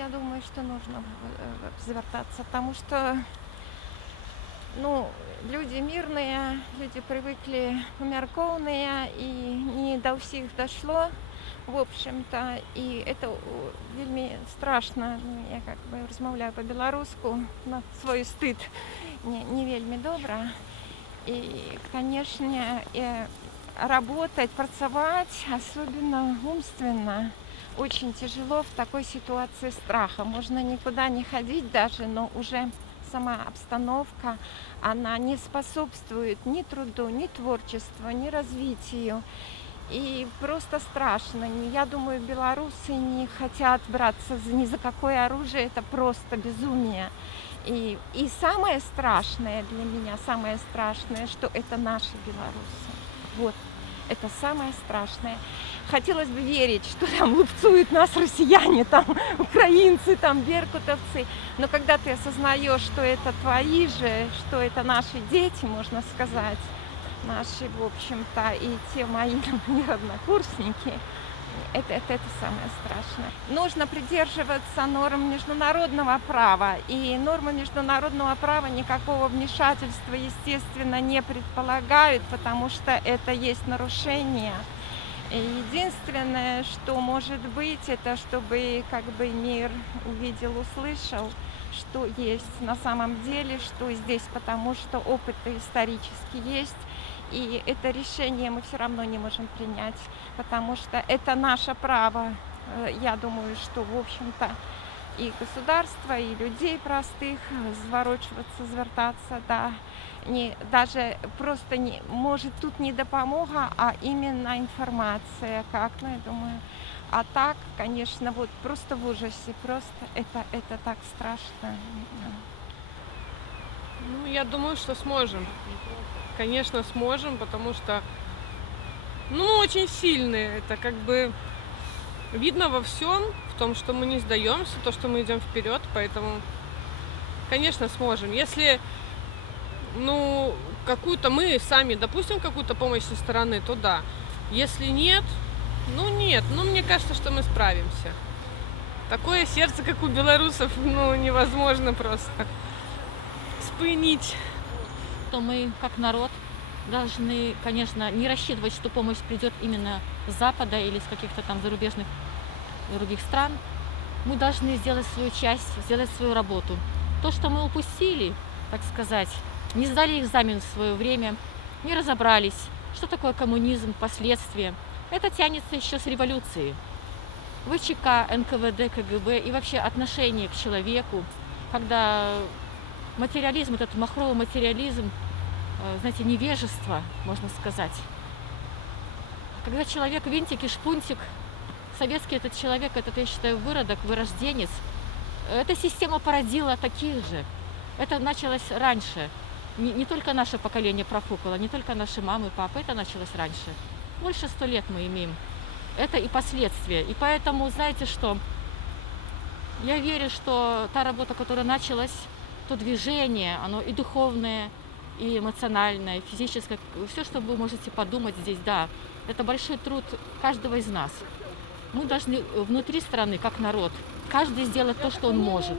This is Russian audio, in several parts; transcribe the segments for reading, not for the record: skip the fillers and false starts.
я думаю, что нужно звертаться, потому что, ну, люди мирные, люди привыкли памяркоўныя, і не до ўсіх дошло, в общем-то, і это вельмі страшна. Ну, я как бы размаўляю по-беларуску, на свой стыд не вельмі добра. И, конечно, работать, працаваць, особенно умственно, очень тяжело в такой ситуации страха. Можно никуда не ходить даже, но уже сама обстановка, она не способствует ни труду, ни творчеству, ни развитию. И просто страшно. Я думаю, белорусы не хотят браться ни за какое оружие, это просто безумие. И самое страшное для меня, самое страшное, что это наши белорусы. Вот, это самое страшное. Хотелось бы верить, что там лупцуют нас россияне, там украинцы, там беркутовцы. Но когда ты осознаешь, что это твои же, что это наши дети, можно сказать, наши, в общем-то, и те мои, например, однокурсники, это самое страшное. Нужно придерживаться норм международного права. И нормы международного права никакого вмешательства, естественно, не предполагают, потому что это есть нарушение. И единственное, что может быть, это чтобы как бы мир увидел, услышал, что есть на самом деле, что здесь, потому что опыт исторически есть. И это решение мы все равно не можем принять, потому что это наше право. Я думаю, что, в общем-то, и государство, и людей простых зворочвацца, звертаться, да, даже просто не, может тут не допомога, а именно информация, как, ну, я думаю. А так, конечно, вот просто в ужасе, просто это так страшно. Ну, я думаю, что сможем. Конечно, сможем, потому что, ну, мы очень сильные. Это как бы видно во всем, в том, что мы не сдаемся, то, что мы идем вперед, поэтому, конечно, сможем. Если, ну, какую-то мы сами допустим какую-то помощь со стороны, то да. Если нет, нет. Ну, мне кажется, что мы справимся. Такое сердце, как у белорусов, ну, невозможно просто спынить. То мы, как народ, должны, конечно, не рассчитывать, что помощь придет именно с Запада или с каких-то там зарубежных других стран. Мы должны сделать свою часть, сделать свою работу. То, что мы упустили, так сказать, не сдали экзамен в свое время, не разобрались, что такое коммунизм, последствия. Это тянется еще с революции. ВЧК, НКВД, КГБ и вообще отношение к человеку, когда материализм, этот махровый материализм, знаете, невежество, можно сказать. Когда человек винтик и шпунтик, советский этот человек, этот, я считаю, выродок, вырожденец, эта система породила таких же. Это началось раньше. Не только наше поколение профукало, не только наши мамы, папы, это началось раньше. Больше 100 лет мы имеем. Это и последствия. И поэтому, знаете что, я верю, что та работа, которая началась, то движение, оно и духовное, и эмоциональное, и физическое, все, что вы можете подумать здесь, да, это большой труд каждого из нас. Мы должны внутри страны, как народ, каждый сделать то, что он может.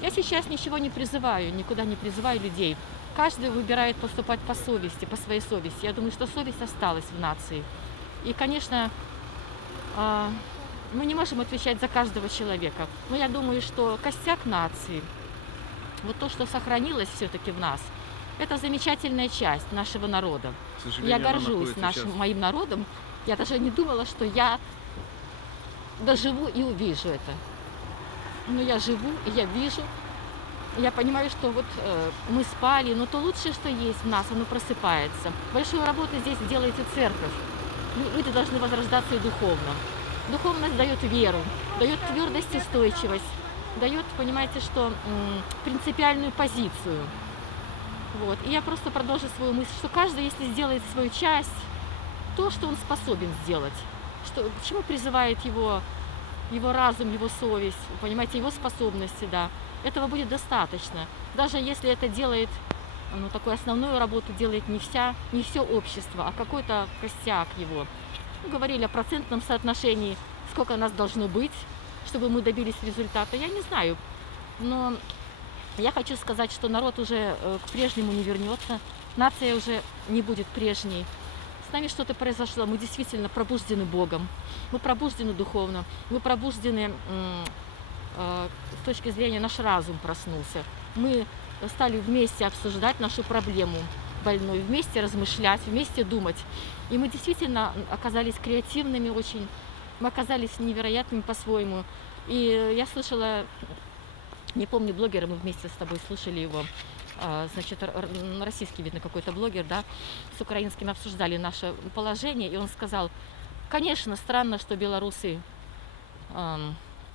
Я сейчас ничего не призываю, никуда не призываю людей. Каждый выбирает поступать по совести, по своей совести. Я думаю, что совесть осталась в нации. И, конечно, мы не можем отвечать за каждого человека. Но я думаю, что костяк нации, вот то, что сохранилось все-таки в нас, это замечательная часть нашего народа. Я горжусь моим народом. Я даже не думала, что я доживу и увижу это. Но я живу, и я вижу. Я понимаю, что вот мы спали, но то лучшее, что есть в нас, оно просыпается. Большую работу здесь делает и церковь. Люди должны возрождаться и духовно. Духовность дает веру, дает твердость и стойчивость, дает, понимаете, что принципиальную позицию. Вот. И я просто продолжу свою мысль, что каждый, если сделает свою часть, то, что он способен сделать, что, к чему призывает его разум, его совесть, понимаете, его способности, да, этого будет достаточно. Даже если это делает, ну, такую основную работу делает не все общество, а какой-то костяк его. Мы говорили о процентном соотношении, сколько нас должно быть, чтобы мы добились результата, я не знаю. Но я хочу сказать, что народ уже к прежнему не вернется, нация уже не будет прежней. С нами что-то произошло, мы действительно пробуждены Богом, мы пробуждены духовно, мы пробуждены с точки зрения, наш разум проснулся. Мы стали вместе обсуждать нашу проблему больной, вместе размышлять, вместе думать. И мы действительно оказались креативными очень, мы оказались невероятными по-своему. И я слышала, не помню блогера, мы вместе с тобой слушали его, значит, российский, видно, какой-то блогер, да, с украинским обсуждали наше положение, и он сказал, конечно, странно, что белорусы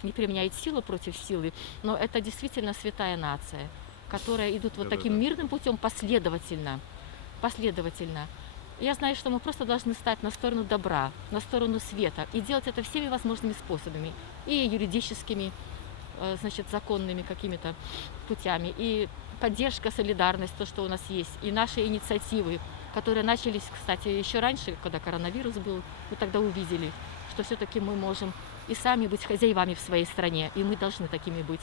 не применяют силу против силы, но это действительно святая нация, которая идут вот таким мирным путем последовательно. Я знаю, что мы просто должны стать на сторону добра, на сторону света, и делать это всеми возможными способами, и юридическими, значит, законными какими-то путями, и поддержка, солидарность, то, что у нас есть, и наши инициативы, которые начались, кстати, еще раньше, когда коронавирус был, мы тогда увидели, что все-таки мы можем и сами быть хозяевами в своей стране, и мы должны такими быть.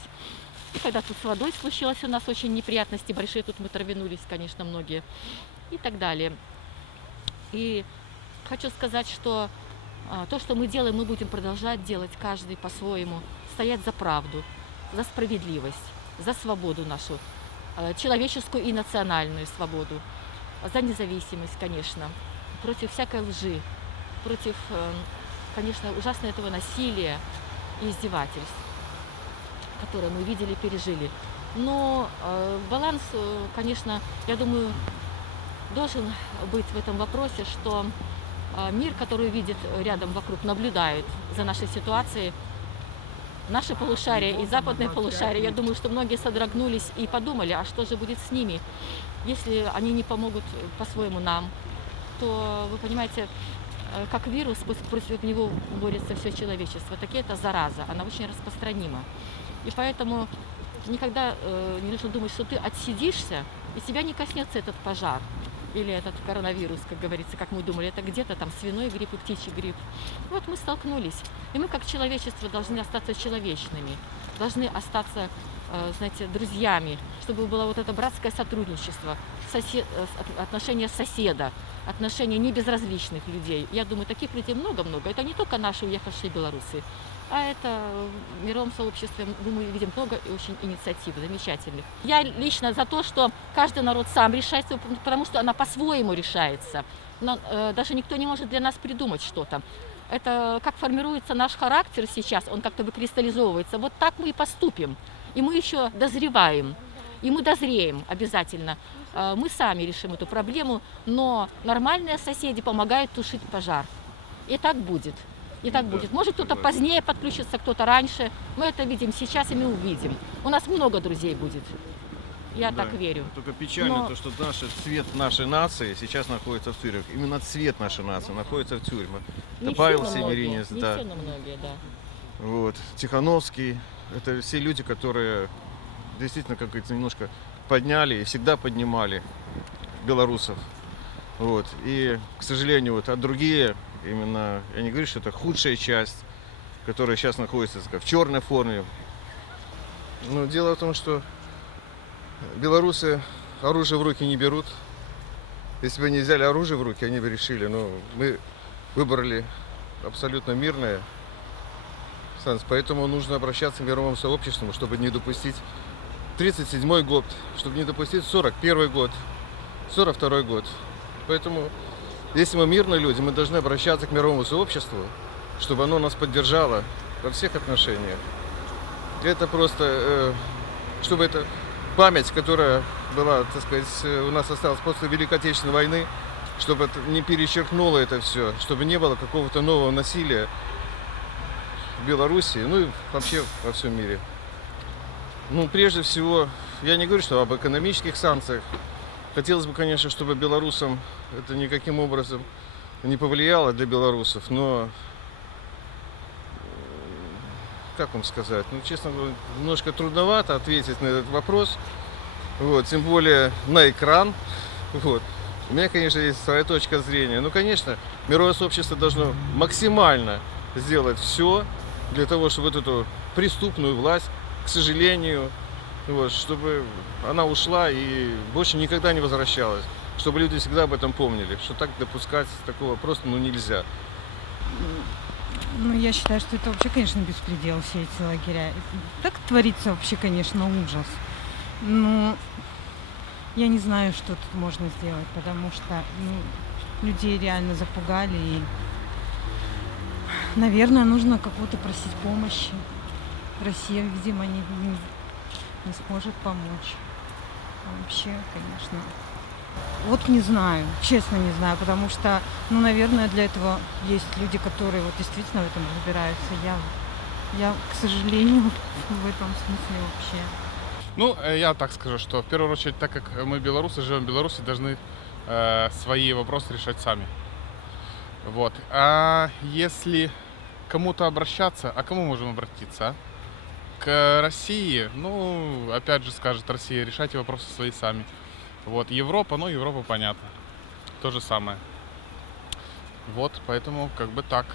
И когда тут с водой случилось у нас очень неприятности большие, тут мы травянулись, конечно, многие, и так далее. И хочу сказать, что то, что мы делаем, мы будем продолжать делать, каждый по-своему, стоять за правду, за справедливость, за свободу нашу, человеческую и национальную свободу, за независимость, конечно, против всякой лжи, против, конечно, ужасно этого насилия и издевательств, которые мы видели, пережили. Но баланс, конечно, я думаю, должен быть в этом вопросе, что мир, который видит рядом вокруг, наблюдает за нашей ситуацией, наше полушарие и западное полушарие, я думаю, что многие содрогнулись и подумали, а что же будет с ними, если они не помогут по-своему нам, то, вы понимаете, как вирус, против него борется все человечество, так и эта зараза, она очень распространима. И поэтому никогда не нужно думать, что ты отсидишься, и тебя не коснется этот пожар. Или этот коронавирус, как говорится, как мы думали, это где-то там свиной грипп и птичий грипп. Вот мы столкнулись. И мы как человечество должны остаться человечными, должны остаться, знаете, друзьями, чтобы было вот это братское сотрудничество, отношения соседа, отношения небезразличных людей. Я думаю, таких людей много-много. Это не только наши уехавшие белорусы, а это в мировом сообществе, думаю, видим много и очень инициатив замечательных. Я лично за то, что каждый народ сам решается, потому что она по-своему решается. Но, даже никто не может для нас придумать что-то. Это как формируется наш характер сейчас, он как-то выкристаллизовывается. Вот так мы и поступим. И мы еще дозреваем, и мы дозреем обязательно. Мы сами решим эту проблему, но нормальные соседи помогают тушить пожар. И так будет. И так будет. Может, кто-то позднее подключится, кто-то раньше. Мы это видим сейчас, и мы увидим. У нас много друзей будет. Я так верю. Только печально то, что цвет нашей нации сейчас находится в тюрьмах. Именно цвет нашей нации находится в тюрьмах. Это Павел Семеринец, да. Многие, да. Вот. Тихановский. Это все люди, которые действительно, как говорится, немножко подняли и всегда поднимали белорусов. Вот. И, к сожалению, вот, а другие, именно, я не говорю, что это худшая часть, которая сейчас находится в черной форме. Но дело в том, что белорусы оружие в руки не берут. Если бы они взяли оружие в руки, они бы решили, но мы выбрали абсолютно мирное. Поэтому нужно обращаться к мировому сообществу, чтобы не допустить 1937 год, чтобы не допустить 1941 год, 1942 год. Поэтому, если мы мирные люди, мы должны обращаться к мировому сообществу, чтобы оно нас поддержало во всех отношениях. Это просто, чтобы эта память, которая была, так сказать, у нас осталась после Великой Отечественной войны, чтобы это не перечеркнуло это все, чтобы не было какого-то нового насилия в Беларуси, ну и вообще во всем мире. Ну, прежде всего, я не говорю, что об экономических санкциях. Хотелось бы, конечно, чтобы белорусам это никаким образом не повлияло для белорусов, но, как вам сказать, ну, честно говоря, немножко трудновато ответить на этот вопрос, вот, тем более на экран, вот. У меня, конечно, есть своя точка зрения, но, конечно, мировое сообщество должно максимально сделать все для того, чтобы вот эту преступную власть, к сожалению, вот, чтобы она ушла и больше никогда не возвращалась. Чтобы люди всегда об этом помнили, что так допускать такого просто нельзя. Ну, я считаю, что это вообще, конечно, беспредел, все эти лагеря. Так творится вообще, конечно, ужас. Но я не знаю, что тут можно сделать, потому что людей реально запугали. И, наверное, нужно кого-то просить помощи. Россия, видимо, не сможет помочь. Вообще, конечно. Вот не знаю, честно не знаю, потому что, наверное, для этого есть люди, которые вот действительно в этом разбираются. Я, к сожалению, в этом смысле вообще. Ну, я так скажу, что в первую очередь, так как мы белорусы, живем в Беларуси, должны свои вопросы решать сами. Вот. А если кому-то обращаться, а кому можем обратиться? К России, опять же скажет Россия, решайте вопросы свои сами. Вот, Европа, Европа понятно. То же самое. Вот, поэтому как бы так.